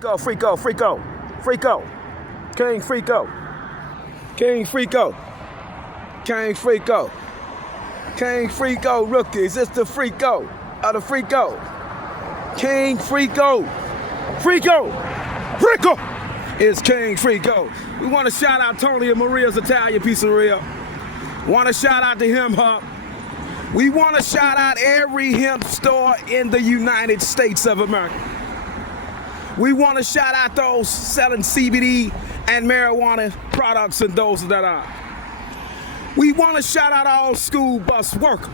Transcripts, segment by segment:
Go, Freako, Freako, Freako, King Freako, King Freako, King Freako, King Freako rookies. It's the Freako of the Freako, King Freako, Freako, Freako. It's King Freako. We want to shout out Tony and Maria's Italian Pizzeria. Want to shout out to Hemp Hub. We want to shout out every hemp store in the United States of America. We want to shout out those selling CBD and marijuana products and those that are. We want to shout out all school bus workers.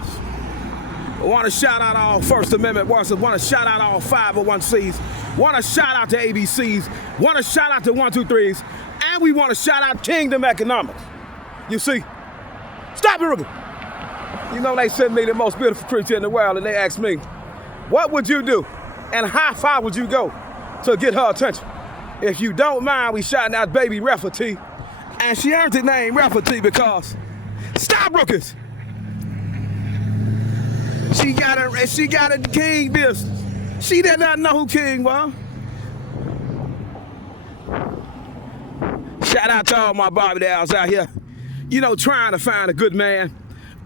We want to shout out all First Amendment workers. We want to shout out all 501Cs. Want to shout out to ABCs. Want to shout out to 123s. And we want to shout out Kingdom Economics. You see? Stop it, Rookie. You know, they sent me the most beautiful creature in the world, and they asked me, what would you do and how far would you go to get her attention? If you don't mind, we shouting out baby Rafferty, and she earned the name Rafferty because, stop rookies, she got a King business. She did not know who King was. Shout out to all my Bobby Dowls out here, you know, trying to find a good man,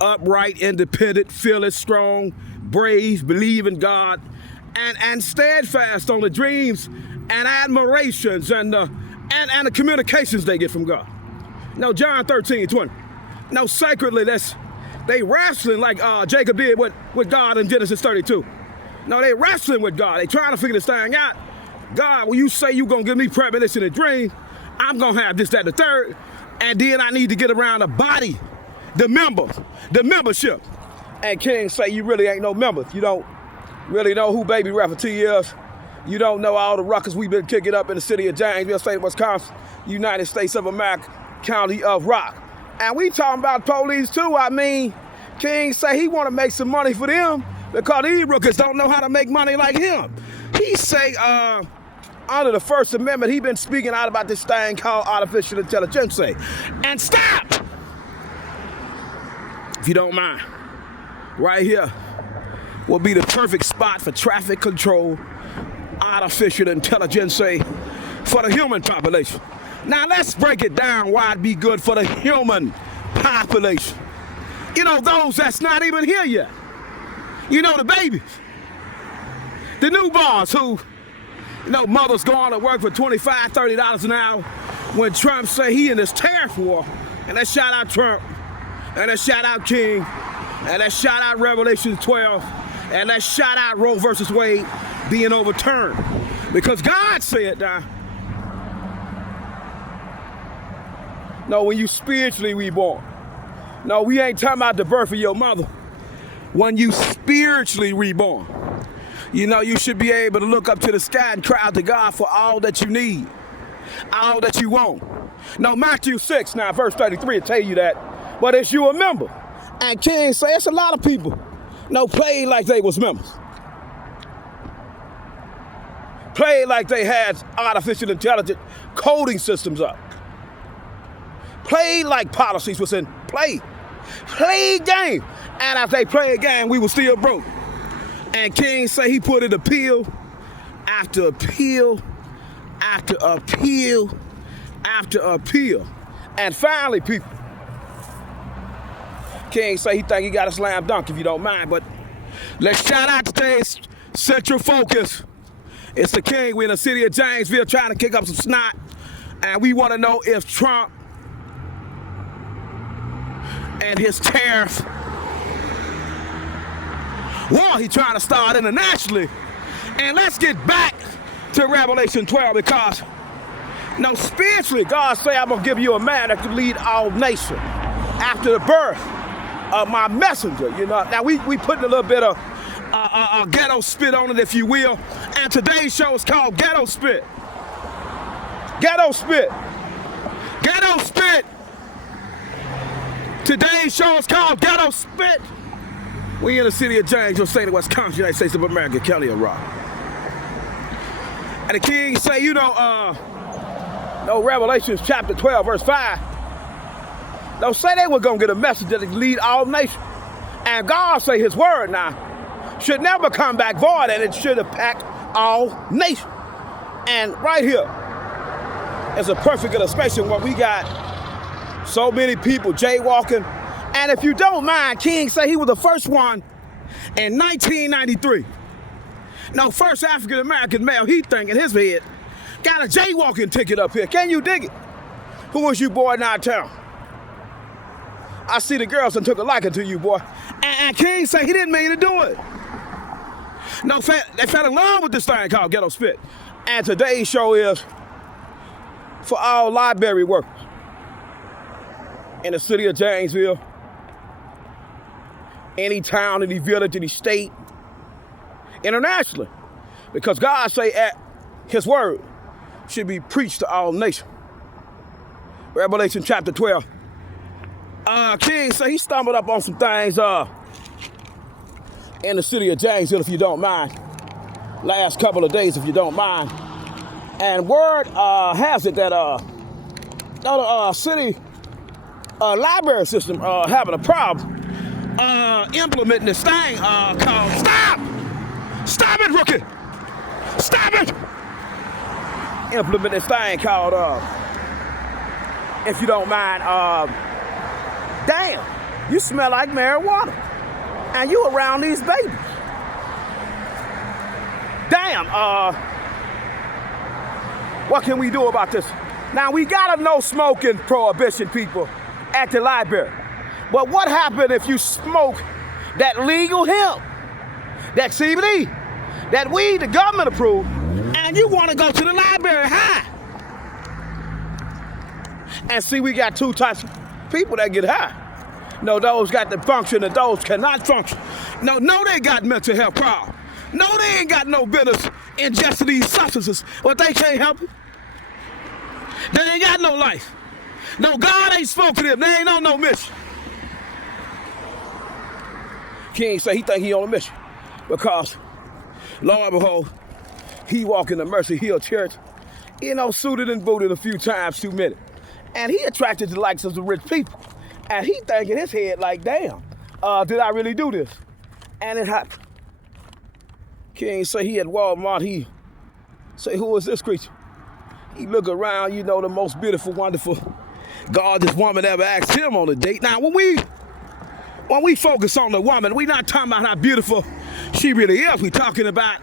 upright, independent, fearless, strong, brave, believe in God, and steadfast on the dreams and admirations and the communications they get from God. No, John 13:20. No, sacredly, they wrestling like Jacob did with God in Genesis 32. No, they wrestling with God. They trying to figure this thing out. God, when you say you gonna give me premonition in a dream, I'm gonna have this, that, the third, and then I need to get around the body, the members, the membership. And King say you really ain't no member. You don't really know who baby Rafferty is. You don't know all the ruckus we've been kicking up in the city of Janesville, state of Wisconsin, United States of America, county of Rock. And we talking about police too. I mean, King say he want to make some money for them because these rookies don't know how to make money like him. He say, under the First Amendment, he been speaking out about this thing called artificial intelligence. And stop! If you don't mind, right here will be the perfect spot for traffic control, artificial intelligence for the human population. Now let's break it down why it'd be good for the human population. You know, those that's not even here yet. You know, the babies, the newborns who, you know, mothers going to work for $25, $30 an hour when Trump say he in this tariff war. And let's shout out Trump, and let's shout out King, and let's shout out Revelation 12, and let's shout out Roe versus Wade being overturned. Because God said that. No, when you spiritually reborn. No, we ain't talking about the birth of your mother. When you spiritually reborn, you know, you should be able to look up to the sky and cry out to God for all that you need, all that you want. Now, Matthew 6, now, verse 33 will tell you that, but as you remember, and King say it's a lot of people, no, played like they was members. Played like they had artificial intelligence coding systems up. Played like policies was in play. Played game. And as they played game, we were still broke. And King say he put in appeal after appeal after appeal after appeal. And finally, people, King say he think he got a slam dunk, if you don't mind. But let's shout out today's Central Focus. It's the King. We're in the city of Janesville trying to kick up some snot. And we want to know if Trump and his tariff war he trying to start internationally. And let's get back to Revelation 12 because, no, spiritually, God say I'm going to give you a man that can lead all nations after the birth of my messenger, you know. Now, we putting a little bit of ghetto spit on it, if you will. And today's show is called Ghetto Spit. Ghetto Spit. Ghetto Spit. Today's show is called Ghetto Spit. We in the city of Janesville, state of Wisconsin, United States of America, county of Rock. And the King say, you know, Revelations chapter 12, verse 5. Don't say they were going to get a message that lead all nations. And God say his word now should never come back void, and it should impact all nations. And right here is a perfect illustration where we got so many people jaywalking. And if you don't mind, King say he was the first one in 1993. No, first African-American male, he think in his head, got a jaywalking ticket up here. Can you dig it? Who was you, boy, in our town? I see the girls and took a liking to you, boy. And King say he didn't mean to do it. No, they fell in love with this thing called Ghetto Spit. And today's show is for all library workers in the city of Janesville, any town, any village, any state, internationally. Because God say his word should be preached to all nations. Revelation chapter 12. King say he stumbled up on some things in the city of Janesville, if you don't mind. Last couple of days, if you don't mind. And word has it that the city library system having a problem implementing this thing called Stop it, rookie! Stop it! Implement this thing called, if you don't mind, damn, you smell like marijuana. And you around these babies. Damn, what can we do about this? Now, we got a no smoking prohibition, people, at the library. But what happened if you smoke that legal hemp, that CBD, that weed the government approved, and you want to go to the library high? And see, we got two types of people that get high. No, those got the function and those cannot function. No, they got mental health problems. No, they ain't got no business ingesting these substances, but they can't help it. They ain't got no life. No, God ain't spoke to them. They ain't on no mission. King say he think he on a mission because, Lord behold, he walk in the Mercy Hill Church, suited and booted a few times too many. And he attracted the likes of the rich people. And he think in his head like, damn, did I really do this? And it happened. King say he at Walmart, he say, who is this creature? He look around, the most beautiful, wonderful, gorgeous woman ever asked him on a date. Now, when we focus on the woman, we not talking about how beautiful she really is. We talking about